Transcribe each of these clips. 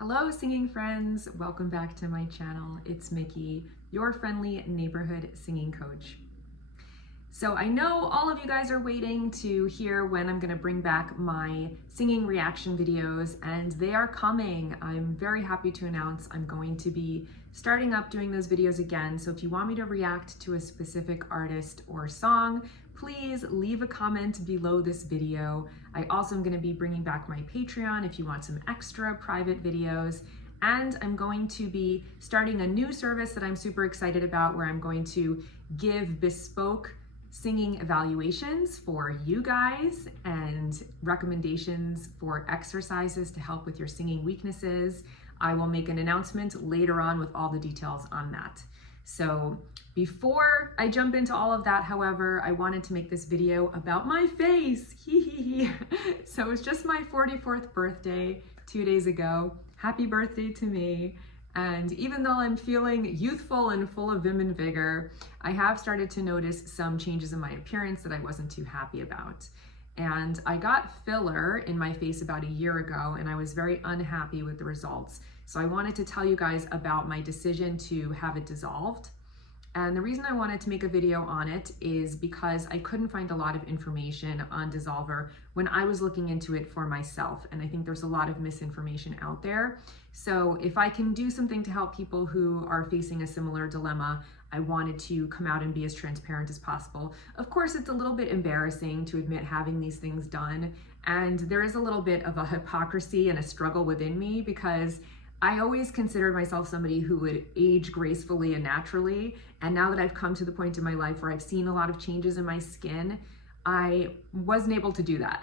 Hello singing friends, welcome back to my channel. It's Mickey, your friendly neighborhood singing coach. So I know all of you guys are waiting to hear when I'm gonna bring back my singing reaction videos, and they are coming. I'm very happy to announce I'm going to be starting up doing those videos again. So if you want me to react to a specific artist or song, please leave a comment below this video. I also am going to be bringing back my Patreon if you want some extra private videos. And I'm going to be starting a new service that I'm super excited about, where I'm going to give bespoke singing evaluations for you guys and recommendations for exercises to help with your singing weaknesses. I will make an announcement later on with all the details on that. So before I jump into all of that, however, I wanted to make this video about my face. So it was just my 44th birthday 2 days ago. Happy birthday to me. And even though I'm feeling youthful and full of vim and vigor, I have started to notice some changes in my appearance that I wasn't too happy about. And I got filler in my face about a year ago, and I was very unhappy with the results. So I wanted to tell you guys about my decision to have it dissolved. And the reason I wanted to make a video on it is because I couldn't find a lot of information on Dissolver when I was looking into it for myself. And I think there's a lot of misinformation out there. So if I can do something to help people who are facing a similar dilemma, I wanted to come out and be as transparent as possible. Of course, it's a little bit embarrassing to admit having these things done. And there is a little bit of a hypocrisy and a struggle within me, because I always considered myself somebody who would age gracefully and naturally. And now that I've come to the point in my life where I've seen a lot of changes in my skin, I wasn't able to do that.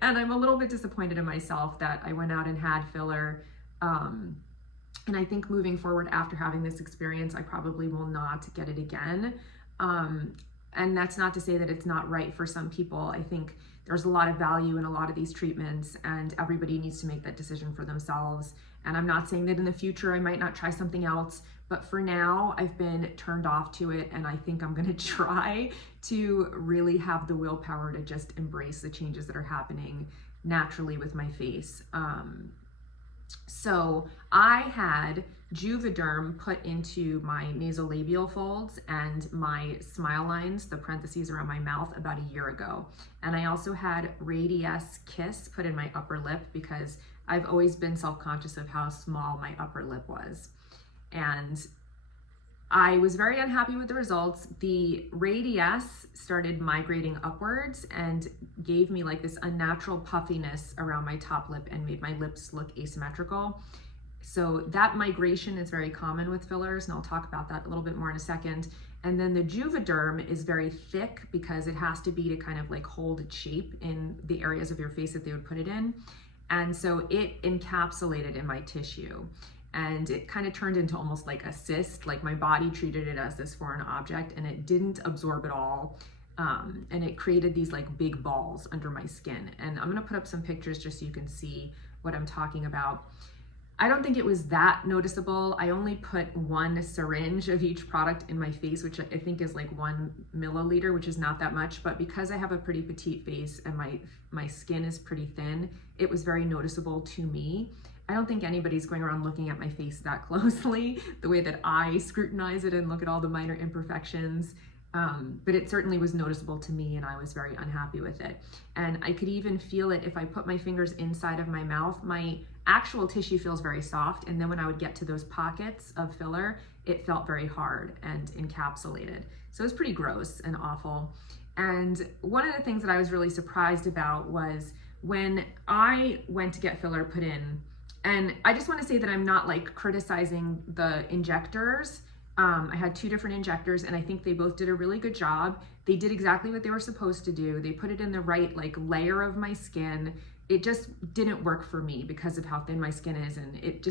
And I'm a little bit disappointed in myself that I went out and had filler. And I think moving forward after having this experience, I probably will not get it again. And that's not to say that it's not right for some people. I think there's a lot of value in a lot of these treatments, and everybody needs to make that decision for themselves. And I'm not saying that in the future I might not try something else, but for now I've been turned off to it, and I think I'm gonna try to really have the willpower to just embrace the changes that are happening naturally with my face. So I had Juvederm put into my nasolabial folds and my smile lines, the parentheses around my mouth, about a year ago. And I also had Hylenex Kysse put in my upper lip, because I've always been self-conscious of how small my upper lip was. And I was very unhappy with the results. The Hylenex started migrating upwards and gave me like this unnatural puffiness around my top lip and made my lips look asymmetrical. So that migration is very common with fillers, and I'll talk about that a little bit more in a second. And then the Juvederm is very thick, because it has to be to kind of like hold its shape in the areas of your face that they would put it in. And so it encapsulated in my tissue. And it kind of turned into almost like a cyst, like my body treated it as this foreign object, and it didn't absorb at all. And it created these like big balls under my skin. And I'm gonna put up some pictures just so you can see what I'm talking about. I don't think it was that noticeable. I only put 1 syringe of each product in my face, which I think is like 1 milliliter, which is not that much. But because I have a pretty petite face and my skin is pretty thin, it was very noticeable to me. I don't think anybody's going around looking at my face that closely, the way that I scrutinize it and look at all the minor imperfections. But it certainly was noticeable to me, and I was very unhappy with it. And I could even feel it if I put my fingers inside of my mouth. My actual tissue feels very soft, and then when I would get to those pockets of filler, it felt very hard and encapsulated. So it was pretty gross and awful. And one of the things that I was really surprised about was when I went to get filler put in, and I just want to say that I'm not like criticizing the injectors. I had 2 different injectors, and I think they both did a really good job. They did exactly what they were supposed to do. They put it in the right like layer of my skin. It just didn't work for me because of how thin my skin is, and it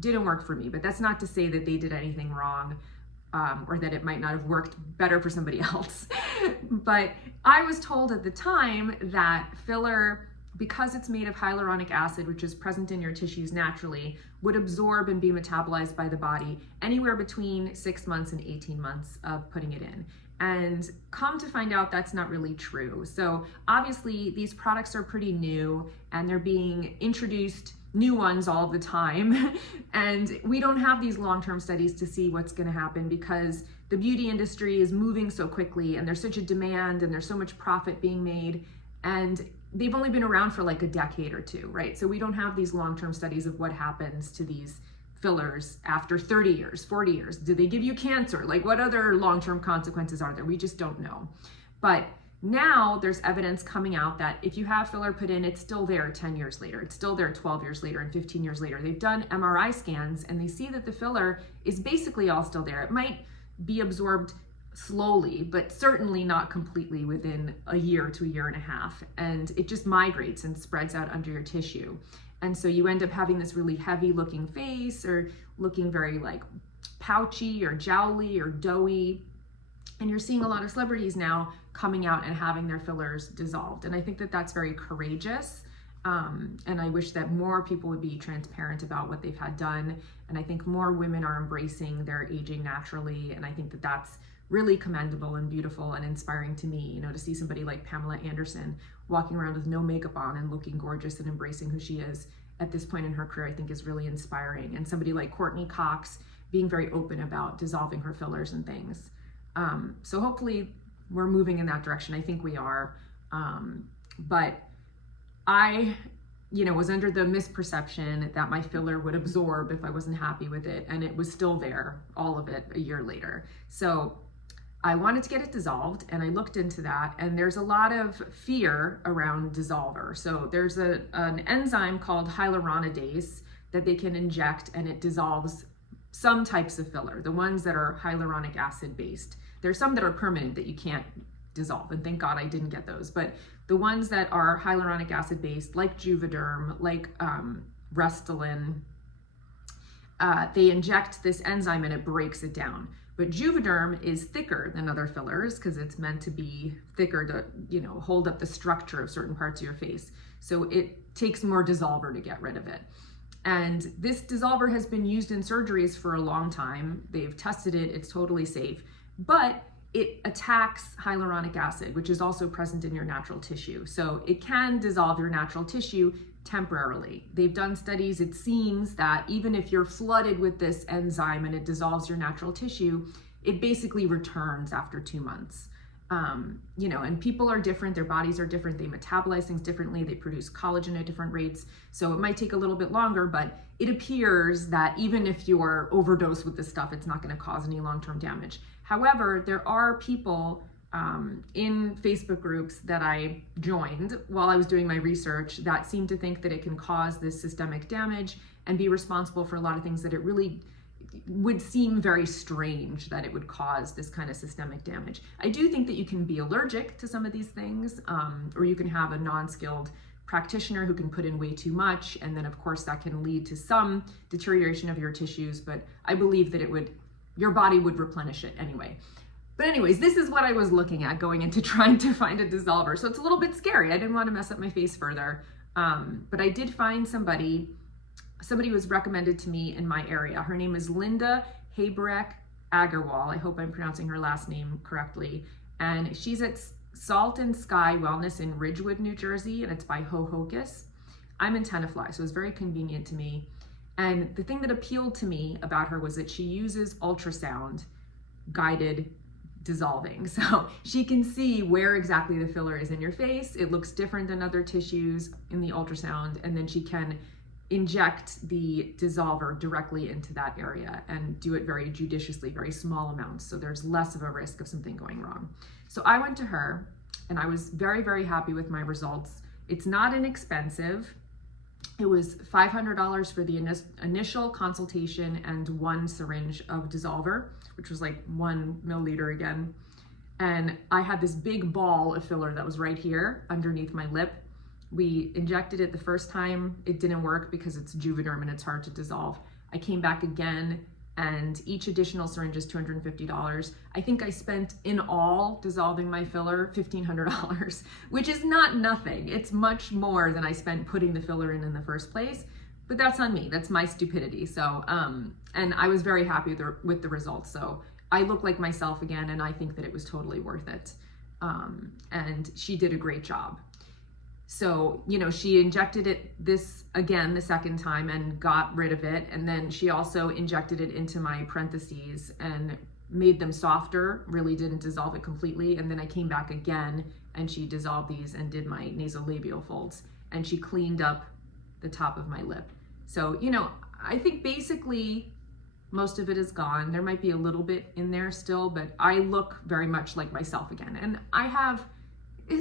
didn't work for me. But that's not to say that they did anything wrong, or that it might not have worked better for somebody else. But I was told at the time that filler, because it's made of hyaluronic acid, which is present in your tissues naturally, would absorb and be metabolized by the body anywhere between 6 months and 18 months of putting it in. And come to find out, that's not really true. So obviously these products are pretty new, and they're being introduced new ones all the time. And we don't have these long-term studies to see what's going to happen because the beauty industry is moving so quickly and there's such a demand and there's so much profit being made. And they've only been around for like a decade or two, right? So we don't have these long-term studies of what happens to these fillers after 30 years, 40 years. Do they give you cancer? Like what other long-term consequences are there? We just don't know. But now there's evidence coming out that if you have filler put in, it's still there 10 years later. It's still there 12 years later and 15 years later. They've done MRI scans and they see that the filler is basically all still there. It might be absorbed slowly, but certainly not completely within a year to a year and a half. And it just migrates and spreads out under your tissue. And so you end up having this really heavy looking face or looking very like pouchy or jowly or doughy. And you're seeing a lot of celebrities now coming out and having their fillers dissolved. And I think that that's very courageous. And I wish that more people would be transparent about what they've had done. And I think more women are embracing their aging naturally. And I think that that's really commendable and beautiful and inspiring to me, you know, to see somebody like Pamela Anderson walking around with no makeup on and looking gorgeous and embracing who she is at this point in her career, I think is really inspiring. And somebody like Courtney Cox being very open about dissolving her fillers and things. So hopefully we're moving in that direction. I think we are. But I, you know, was under the misperception that my filler would absorb if I wasn't happy with it. And it was still there, all of it, a year later. So I wanted to get it dissolved and I looked into that, and there's a lot of fear around dissolver. So there's an enzyme called hyaluronidase that they can inject and it dissolves some types of filler, the ones that are hyaluronic acid based. There's some that are permanent that you can't dissolve, and thank God I didn't get those. But the ones that are hyaluronic acid based, like Juvederm, like Restylane, they inject this enzyme and it breaks it down. But Juvederm is thicker than other fillers because it's meant to be thicker to, you know, hold up the structure of certain parts of your face. So it takes more dissolver to get rid of it. And this dissolver has been used in surgeries for a long time. They've tested it, it's totally safe, but it attacks hyaluronic acid, which is also present in your natural tissue. So it can dissolve your natural tissue temporarily. They've done studies, it seems that even if you're flooded with this enzyme and it dissolves your natural tissue, it basically returns after 2 months. You know, and people are different, their bodies are different, they metabolize things differently, they produce collagen at different rates. So it might take a little bit longer, but it appears that even if you're overdosed with this stuff, it's not going to cause any long-term damage. However, there are people in Facebook groups that I joined while I was doing my research that seem to think that it can cause this systemic damage and be responsible for a lot of things that it really would seem very strange that it would cause this kind of systemic damage. I do think that you can be allergic to some of these things, or you can have a non-skilled practitioner who can put in way too much, and then of course that can lead to some deterioration of your tissues, but I believe that your body would replenish it anyway. But anyways, this is what I was looking at going into trying to find a dissolver. So it's a little bit scary. I didn't want to mess up my face further. But I did find somebody was recommended to me in my area. Her name is Linda Haybarek Agarwal. I hope I'm pronouncing her last name correctly. And she's at Salt and Sky Wellness in Ridgewood, New Jersey, and it's by Ho-Hocus. I'm in Tenafly, so it's very convenient to me. And the thing that appealed to me about her was that she uses ultrasound guided dissolving. So she can see where exactly the filler is in your face. It looks different than other tissues in the ultrasound, and then she can inject the dissolver directly into that area and do it very judiciously, very small amounts. So there's less of a risk of something going wrong. So I went to her and I was very, very happy with my results. It's not inexpensive. It was $500 for the initial consultation and 1 syringe of dissolver, which was like 1 milliliter again. And I had this big ball of filler that was right here underneath my lip. We injected it the first time. It didn't work because it's Juvederm and it's hard to dissolve. I came back again, and each additional syringe is $250. I think I spent in all dissolving my filler $1,500, which is not nothing. It's much more than I spent putting the filler in the first place, but that's on me. That's my stupidity. So, and I was very happy with the results. So I look like myself again, and I think that it was totally worth it. And she did a great job. So, you know, she injected it this again the second time and got rid of it. And then she also injected it into my parentheses and made them softer, really didn't dissolve it completely. And then I came back again and she dissolved these and did my nasolabial folds, and she cleaned up the top of my lip. So, you know, I think basically most of it is gone. There might be a little bit in there still, but I look very much like myself again. And I have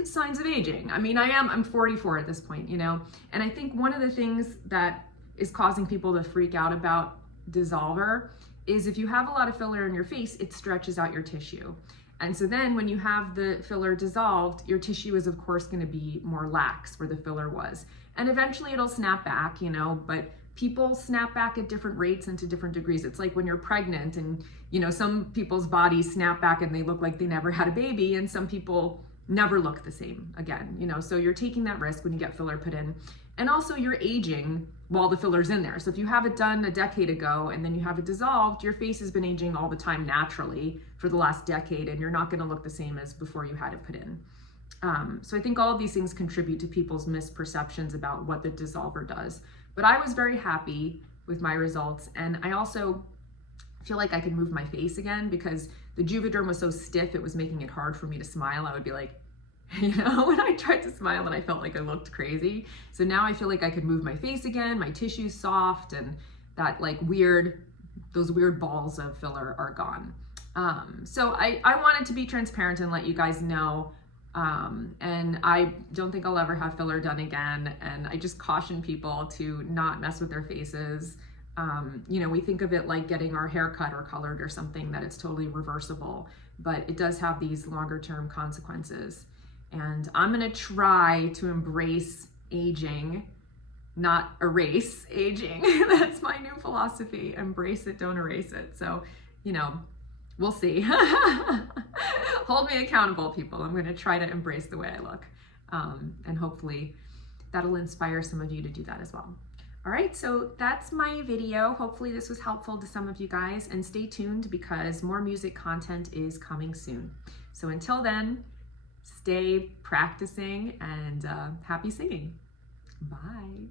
signs of aging. I mean, I'm 44 at this point, you know, and I think one of the things that is causing people to freak out about dissolver is if you have a lot of filler in your face, it stretches out your tissue. And so then when you have the filler dissolved, your tissue is of course going to be more lax where the filler was. And eventually it'll snap back, you know, but people snap back at different rates and to different degrees. It's like when you're pregnant and, you know, some people's bodies snap back and they look like they never had a baby, and some people never look the same again, you know, so you're taking that risk when you get filler put in. And also you're aging while the filler's in there. So if you have it done a decade ago and then you have it dissolved, your face has been aging all the time naturally for the last decade, and you're not gonna look the same as before you had it put in. So I think all of these things contribute to people's misperceptions about what the dissolver does. But I was very happy with my results, and I also feel like I could move my face again because the Juvederm was so stiff, it was making it hard for me to smile. I would be like, you know, when I tried to smile and I felt like I looked crazy. So now I feel like I could move my face again, my tissue's soft, and that like those weird balls of filler are gone. So I wanted to be transparent and let you guys know, and I don't think I'll ever have filler done again. And I just caution people to not mess with their faces. You know, we think of it like getting our hair cut or colored or something, that it's totally reversible, but it does have these longer term consequences. And I'm gonna try to embrace aging, not erase aging. That's my new philosophy. Embrace it, don't erase it. So, you know, we'll see. Hold me accountable, people. I'm gonna try to embrace the way I look. And hopefully that'll inspire some of you to do that as well. All right, so that's my video. Hopefully this was helpful to some of you guys, and stay tuned because more music content is coming soon. So until then, stay practicing and happy singing. Bye.